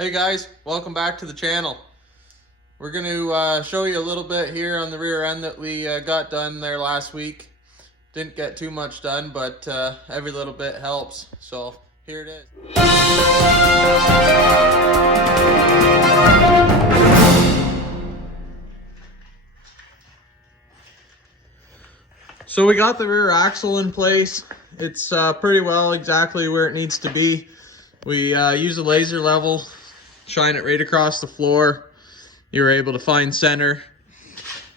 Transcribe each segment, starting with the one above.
Hey guys, welcome back to the channel. We're going to show you a little bit here on the rear end that we got done there last week. Didn't get too much done, but every little bit helps. So here it is. So we got the rear axle in place. It's pretty well exactly where it needs to be. We use a laser level, shine it right across the floor. You were able to find center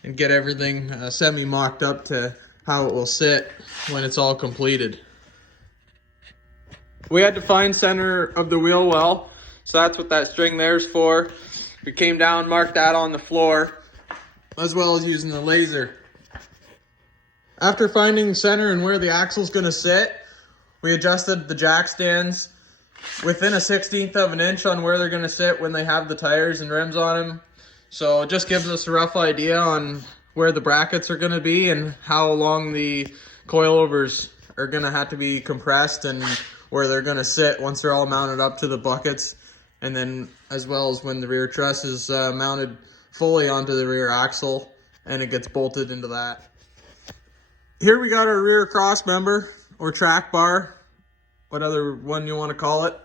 and get everything semi-mocked up to how it will sit when it's all completed. We had to find center of the wheel well, so that's what that string there's for. We came down, marked that on the floor, as well as using the laser. After finding center and where the axle's going to sit, we adjusted the jack stands within a 1/16 of an inch on where they're going to sit when they have the tires and rims on them. So it just gives us a rough idea on where the brackets are going to be and how long the coilovers are going to have to be compressed and where they're going to sit once they're all mounted up to the buckets, and then as well as when the rear truss is mounted fully onto the rear axle and it gets bolted into that. Here we got our rear cross member or track bar, whatever one you want to call it.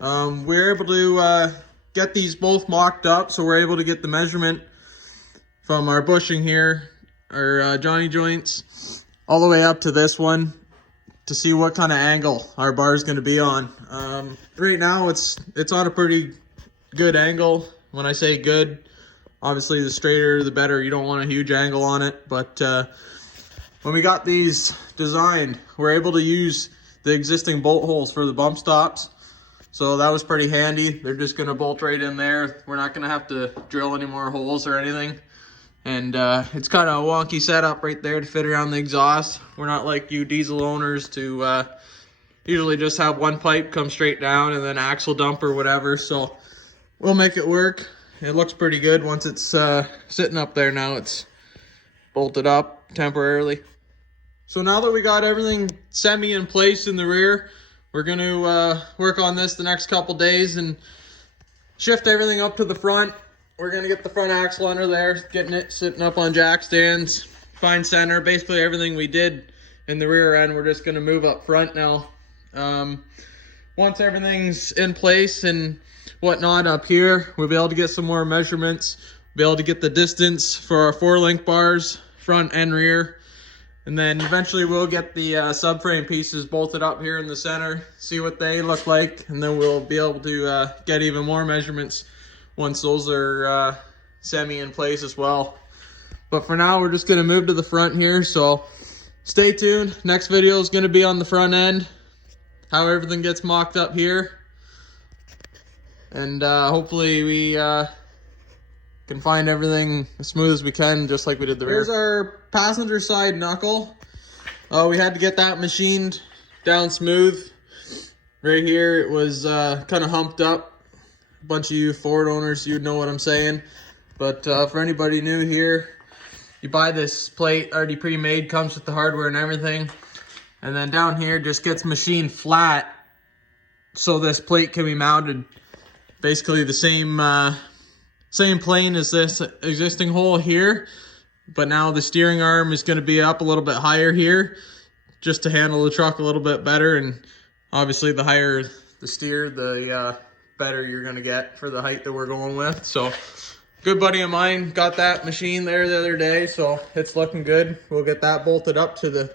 We're able to get these both mocked up, so we're able to get the measurement from our bushing here, our Johnny joints, all the way up to this one to see what kind of angle our bar is going to be on. Right now it's on a pretty good angle. When I say good, obviously the straighter the better. You don't want a huge angle on it, but when we got these designed, we're able to use the existing bolt holes for the bump stops. So that was pretty handy. They're just gonna bolt right in there. We're not gonna have to drill any more holes or anything. And it's kind of a wonky setup right there to fit around the exhaust. We're not like you diesel owners to usually just have one pipe come straight down and then axle dump or whatever. So we'll make it work. It looks pretty good once it's sitting up there now. It's bolted up temporarily. So now that we got everything semi in place in the rear, we're going to work on this the next couple days and shift everything up to the front. We're going to get the front axle under there, getting it sitting up on jack stands, find center. Basically everything we did in the rear end, we're just going to move up front now. Once everything's in place and whatnot up here, we'll be able to get some more measurements, be able to get the distance for our 4-link bars, front and rear. And then eventually we'll get the subframe pieces bolted up here in the center, see what they look like, and then we'll be able to get even more measurements once those are semi in place as well. But for now, we're just going to move to the front here, so stay tuned. Next video is going to be on the front end, how everything gets mocked up here. And hopefully we can find everything as smooth as we can, just like we did the rear. Here's our passenger side knuckle. We had to get that machined down smooth. Right here it was kind of humped up. A bunch of you Ford owners, you'd know what I'm saying. But for anybody new here, you buy this plate already pre-made, comes with the hardware and everything. And then down here just gets machined flat so this plate can be mounted basically the same plane as this existing hole here, but now the steering arm is going to be up a little bit higher here just to handle the truck a little bit better. And obviously the higher the steer, the better you're going to get for the height that we're going with. So good buddy of mine got that machine there the other day, so it's looking good. We'll get that bolted up to the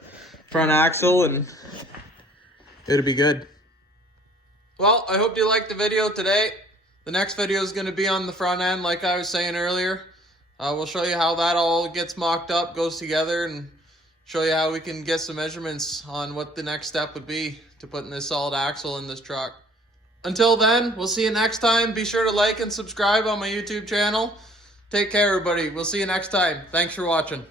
front axle and it'll be good. Well, I hope you liked the video today. The next video is going to be on the front end, like I was saying earlier. We'll show you how that all gets mocked up, goes together, and show you how we can get some measurements on what the next step would be to putting this solid axle in this truck. Until then, we'll see you next time. Be sure to like and subscribe on my YouTube channel. Take care, everybody. We'll see you next time. Thanks for watching.